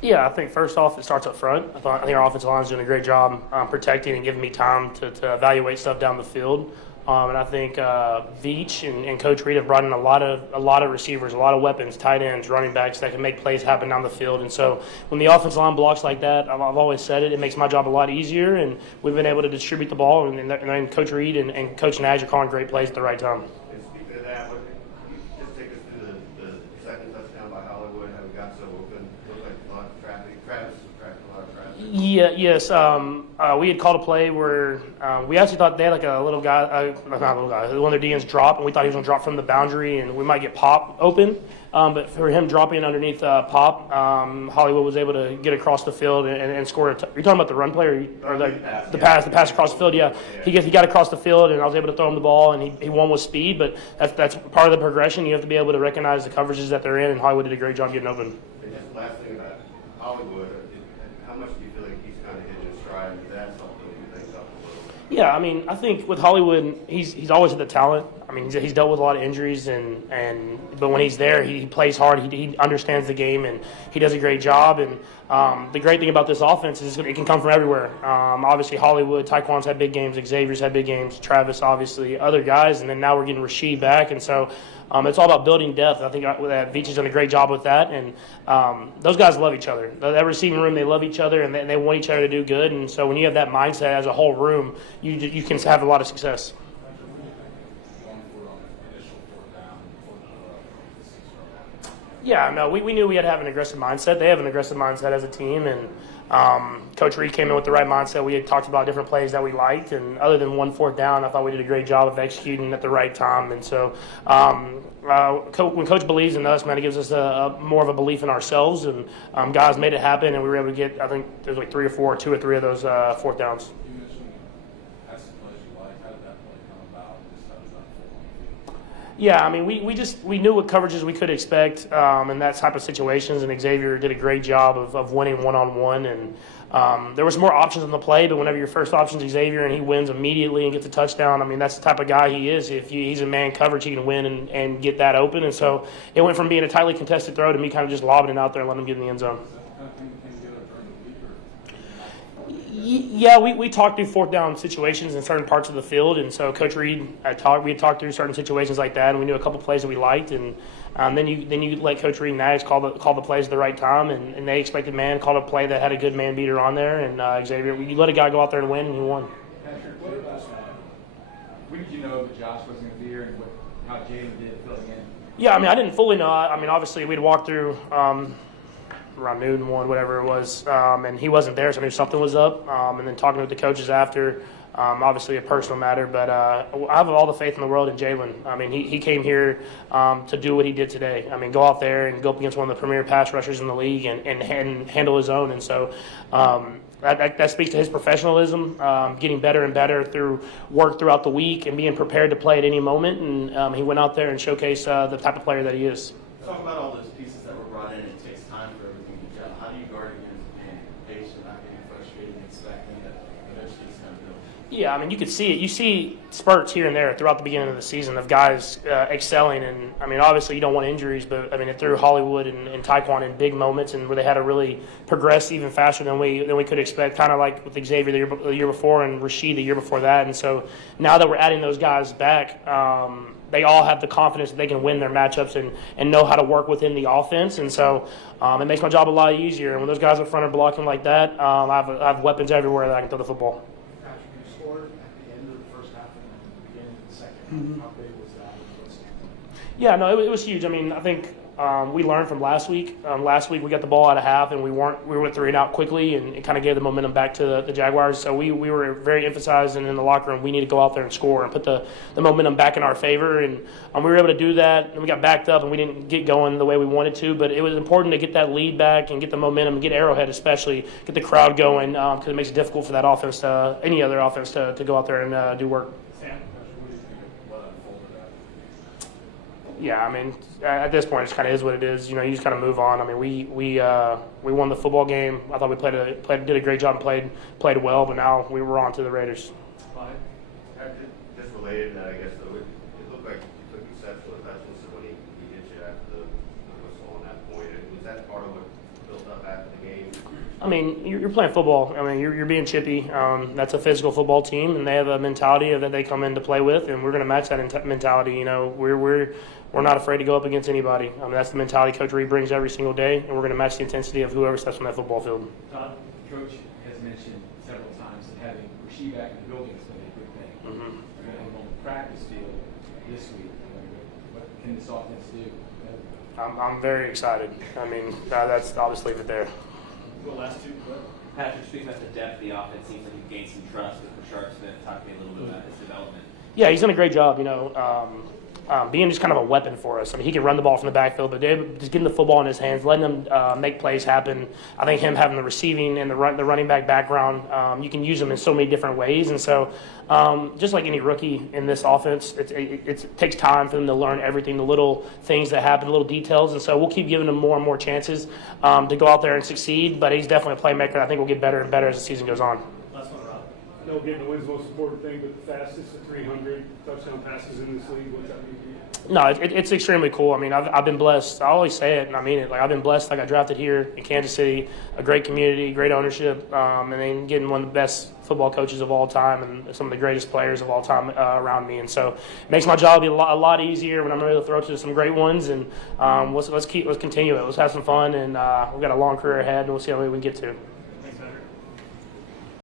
Yeah, I think first off, it starts up front. I think our offensive line is doing a great job protecting and giving me time to evaluate stuff down the field. And I think Veach and Coach Reed have brought in a lot of receivers, a lot of weapons, tight ends, running backs that can make plays happen down the field. And so when the offensive line blocks like that, I've always said it makes my job a lot easier. And we've been able to distribute the ball. And then Coach Reed and Coach Nagy are calling great plays at the right time. And speaking of that, just take us through the second touchdown by Hollywood, how we got so open. Looked like a lot of traffic. Travis attracted a lot of traffic. Yeah, yes. We had called a play where we actually thought they had like a little guy, not a little guy, one of their DNs dropped, and we thought he was going to drop from the boundary, and we might get Pop open. But for him dropping underneath Pop, Hollywood was able to get across the field and score. You're talking about the run play or the pass across the field? Yeah, he got across the field, and I was able to throw him the ball, and he won with speed. But that's part of the progression. You have to be able to recognize the coverages that they're in, and Hollywood did a great job getting open. And just the last thing about Hollywood, how much do you feel like he's kind of hitting his stride? Is that something you think up a little? Yeah, I mean, I think with Hollywood, he's always had the talent. I mean, he's dealt with a lot of injuries, but when he's there, he plays hard. He understands the game, and he does a great job. And the great thing about this offense is it can come from everywhere. Obviously, Hollywood, Taekwon's had big games, Xavier's had big games, Travis, obviously, other guys, and then now we're getting Rasheed back, and so it's all about building depth. I think that Veach has done a great job with that, and those guys love each other. That receiving room, they love each other, and they want each other to do good. And so when you have that mindset as a whole room, you can have a lot of success. Yeah, no, we knew we had to have an aggressive mindset. They have an aggressive mindset as a team, and Coach Reed came in with the right mindset. We had talked about different plays that we liked, and other than 1 4th down, I thought we did a great job of executing at the right time. And so when Coach believes in us, man, it gives us more of a belief in ourselves, and guys made it happen, and we were able to get, I think there's like 3 or 4, 2 or 3 of those 4th downs. Yeah, I mean, we knew what coverages we could expect in that type of situations, and Xavier did a great job of winning one-on-one. And there was more options on the play, but whenever your first option is Xavier and he wins immediately and gets a touchdown, I mean, that's the type of guy he is. If he's in man coverage, he can win and get that open. And so it went from being a tightly contested throw to me kind of just lobbing it out there and letting him get in the end zone. Yeah, we talked through 4th down situations in certain parts of the field, and so Coach Reed we had talked through certain situations like that, and we knew a couple plays that we liked, and then you let Coach Reed and Nags call the plays at the right time, and they expected man, called a play that had a good man beater on there, and Xavier, you let a guy go out there and win, and he won. Patrick, when did you know that Josh was going to be here, and how Jaden did filling in? Yeah, I mean, I didn't fully know. I mean, obviously we'd walked through around noon, 1, whatever it was, and he wasn't there, so I knew something was up. And then talking with the coaches after, obviously a personal matter, but I have all the faith in the world in Jalen. I mean, he came here to do what he did today. I mean, go out there and go up against one of the premier pass rushers in the league and handle his own. And so that speaks to his professionalism, getting better and better through work throughout the week and being prepared to play at any moment. And he went out there and showcased the type of player that he is. Talk about all those pieces that were brought in. It takes time for everything to gel. How do you guard against being patient, not getting frustrated, and expecting that eventually it's going to build? Yeah, I mean, you could see it. You see spurts here and there throughout the beginning of the season of guys excelling. And, I mean, obviously you don't want injuries, but, I mean, it threw Hollywood and Taekwon in big moments and where they had to really progress even faster than we could expect, kind of like with Xavier the year before and Rasheed the year before that. And so now that we're adding those guys back, they all have the confidence that they can win their matchups and know how to work within the offense. And so it makes my job a lot easier. And when those guys up front are blocking like that, I have weapons everywhere that I can throw the football. Patrick, you scored at the end of the first half and then the beginning of the second. How big was that? Yeah, no, it was huge. I mean, I think we learned from last week. Last week we got the ball out of half and we went 3 and out quickly, and it kind of gave the momentum back to the Jaguars. So we were very emphasized in the locker room. We need to go out there and score and put the momentum back in our favor, and we were able to do that. And we got backed up and we didn't get going the way we wanted to, but it was important to get that lead back and get the momentum and get Arrowhead especially, get the crowd going because it makes it difficult for that offense, any other offense, to go out there and do work. Yeah, I mean, at this point, it kind of is what it is. You know, you just kind of move on. I mean, we won the football game. I thought we did a great job and played well, but now we were on to the Raiders. Just related to that, I guess, though, it looked like you took exceptional attention to when he hit you after the whistle on that point. Was that part of what built up after the game? I mean, you're playing football. I mean, you're being chippy. That's a physical football team, and they have a mentality that they come in to play with, and we're going to match that mentality. You know, we're not afraid to go up against anybody. I mean, that's the mentality Coach Reed brings every single day, and we're going to match the intensity of whoever steps on that football field. Todd, Coach has mentioned several times that having Rasheed back in the building is going to be a good thing. Mm-hmm. We're going to have him on the practice field this week. What can this offense do? I'm very excited. I mean, I'll just leave it there. The last two, Patrick, speaking about the depth of the offense, seems like you've gained some trust with Rashard Smith. Talk to me a little bit about his development. Yeah, he's done a great job, you know, being just kind of a weapon for us. I mean, he can run the ball from the backfield, but just getting the football in his hands, letting him make plays happen. I think him having the receiving and the running back background, you can use him in so many different ways. And so just like any rookie in this offense, it takes time for them to learn everything, the little things that happen, the little details. And so we'll keep giving him more and more chances to go out there and succeed. But he's definitely a playmaker. I think we'll get better and better as the season goes on. last one, Rob. I know getting the win's the most important thing, but the fastest to 300 touchdown passes in this league, what's that mean to you? No, it's extremely cool. I mean, I've been blessed. I always say it, and I mean it. Like, I've been blessed. I got drafted here in Kansas City, a great community, great ownership, and then getting one of the best football coaches of all time and some of the greatest players of all time around me. And so it makes my job a lot easier when I'm able to throw to some great ones. And let's continue it. Let's have some fun, and we've got a long career ahead, and we'll see how many we can get to.